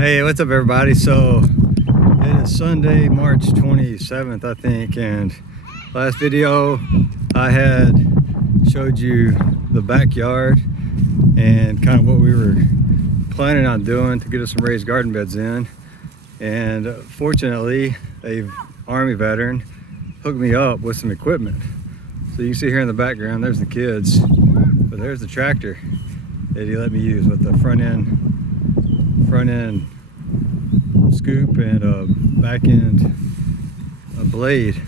Hey, what's up everybody? So it is Sunday, March 27th, I think, and last video I had showed you the backyard and kind of what we were planning on doing to get us some raised garden beds in. And fortunately, a Army veteran hooked me up with some equipment. So you can see here in the background, there's the kids, but there's the tractor that he let me use with the front end scoop and a back end blade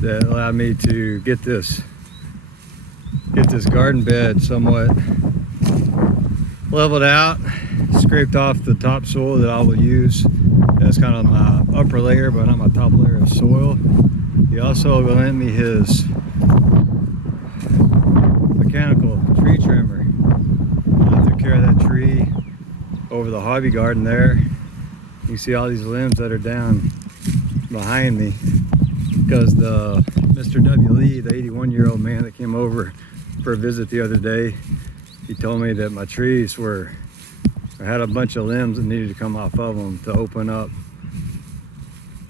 that allowed me to get this garden bed somewhat leveled out, scraped off the topsoil that I will use as kind of my upper layer but not my top layer of soil. He also lent me his mechanical tree trimmer. I took care of that tree over the hobby garden there. You see all these limbs that are down behind me because the Mr. W. Lee, the 81-year-old man that came over for a visit the other day, he told me that my trees had a bunch of limbs that needed to come off of them to open up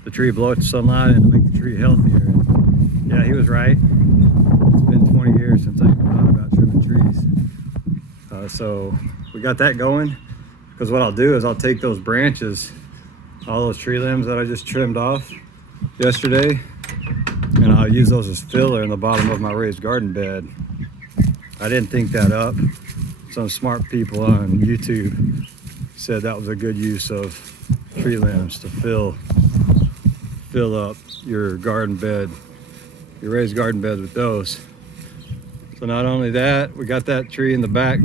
the tree, blow it to sunlight, and make the tree healthier. And yeah, he was right. It's been 20 years since I even thought about trimming trees. So we got that going, because what I'll do is I'll take those branches, all those tree limbs that I just trimmed off yesterday, and I'll use those as filler in the bottom of my raised garden bed. I didn't think that up. Some smart people on YouTube said that was a good use of tree limbs to fill up your garden bed, your raised garden beds with those. So not only that, we got that tree in the back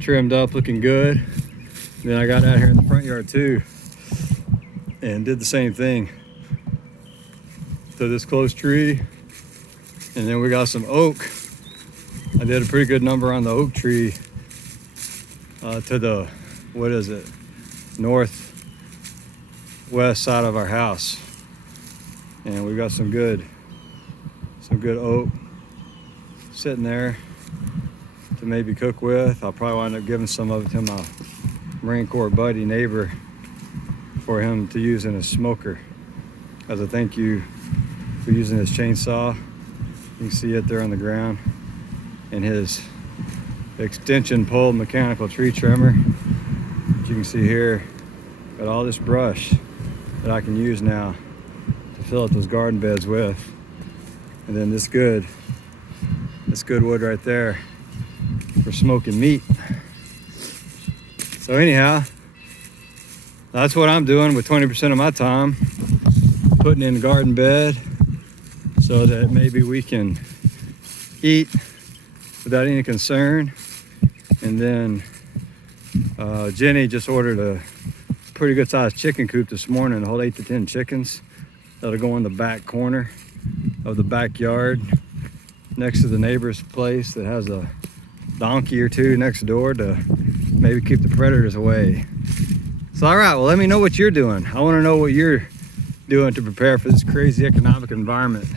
trimmed up, looking good. Then I got out here in the front yard too and did the same thing to this close tree. And then we got some oak. I did a pretty good number on the oak tree to the, what is it, northwest side of our house. And we got some good oak sitting there to maybe cook with. I'll probably wind up giving some of it to my Marine Corps buddy neighbor for him to use in his smoker as a thank you for using his chainsaw. You can see it there on the ground, and his extension pole mechanical tree trimmer. As you can see here, got all this brush that I can use now to fill up those garden beds with. And then this good wood right there for smoking meat. So anyhow, that's what I'm doing with 20% of my time, putting in a garden bed so that maybe we can eat without any concern. And then Jenny just ordered a pretty good sized chicken coop this morning, to hold 8 to 10 chickens that'll go in the back corner of the backyard next to the neighbor's place that has a donkey or two next door to maybe keep the predators away. So all right, well, let me know what you're doing. I want to know what you're doing to prepare for this crazy economic environment,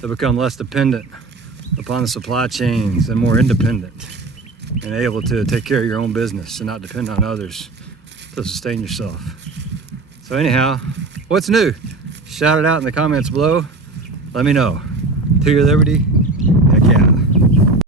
to become less dependent upon the supply chains and more independent and able to take care of your own business and not depend on others to sustain yourself. So anyhow, what's new? Shout it out in the comments below. Let me know. To your liberty.